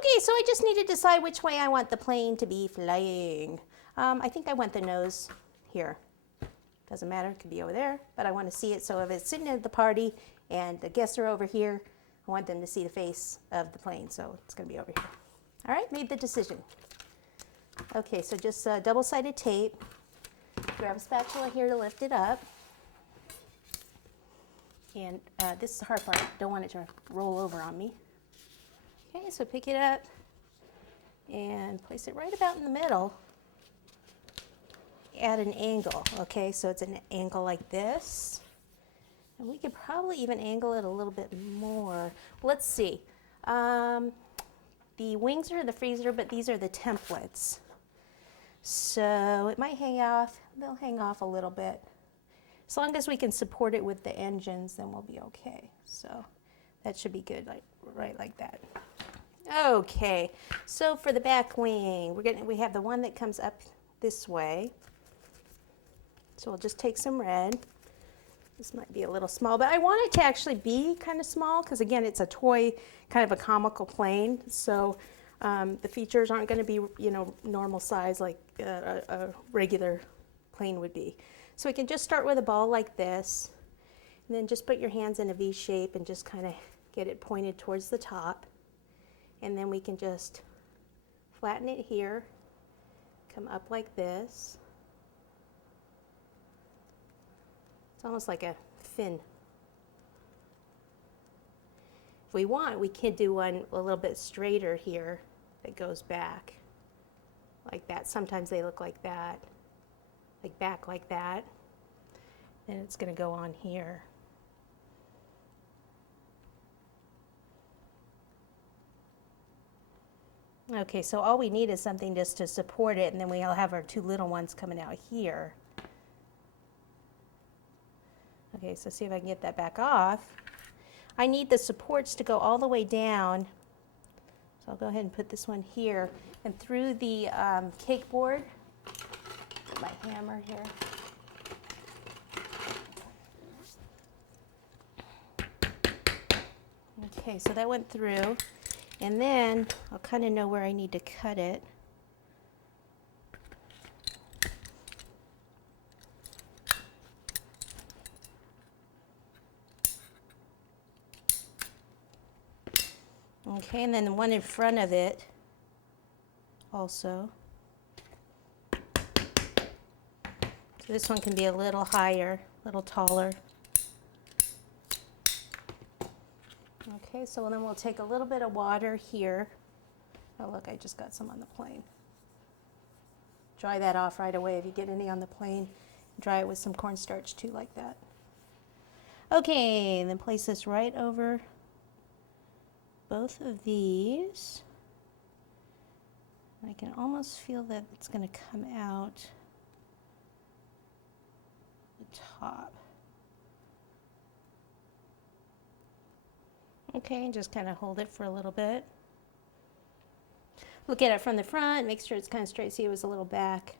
Okay, so I just need to decide which way I want the plane to be flying. I think I want the nose here. Doesn't matter, it could be over there, but I want to see it, so if it's sitting at the party and the guests are over here, I want them to see the face of the plane, so it's going to be over here. All right, made the decision. Okay, so just double-sided tape. Grab a spatula here to lift it up. And this is the hard part, don't want it to roll over on me. Okay, so pick it up and place it right about in the middle at an angle. Okay, so it's an angle like this. And we could probably even angle it a little bit more. Let's see. The wings are in the freezer, but these are the templates. So it might hang off, they'll hang off a little bit. As long as we can support it with the engines, then we'll be okay. So that should be good, like right like that. Okay, so for the back wing, we have the one that comes up this way. So we'll just take some red. This might be a little small, but I want it to actually be kind of small because again, it's a toy, kind of a comical plane. So the features aren't going to be, you know, normal size like a regular plane would be. So we can just start with a ball like this, and then just put your hands in a V shape and just kind of get it pointed towards the top. And then we can just flatten it here, come up like this. It's almost like a fin. If we want, we could do one a little bit straighter here that goes back like that. Sometimes they look like that, like back like that. And it's going to go on here. Okay, so all we need is something just to support it, and then we'll have our two little ones coming out here. Okay, so see if I can get that back off. I need the supports to go all the way down. So I'll go ahead and put this one here. And through the cake board, get my hammer here. Okay, so that went through. And then I'll kind of know where I need to cut it. Okay, and then the one in front of it also. So this one can be a little higher, a little taller. Okay, so then we'll take a little bit of water here. Oh look, I just got some on the plane. Dry that off right away if you get any on the plane. Dry it with some cornstarch too, like that. Okay, and then place this right over both of these. I can almost feel that it's going to come out the top. Okay, and just kind of hold it for a little bit. Look at it from the front, make sure it's kind of straight. See, it was a little back.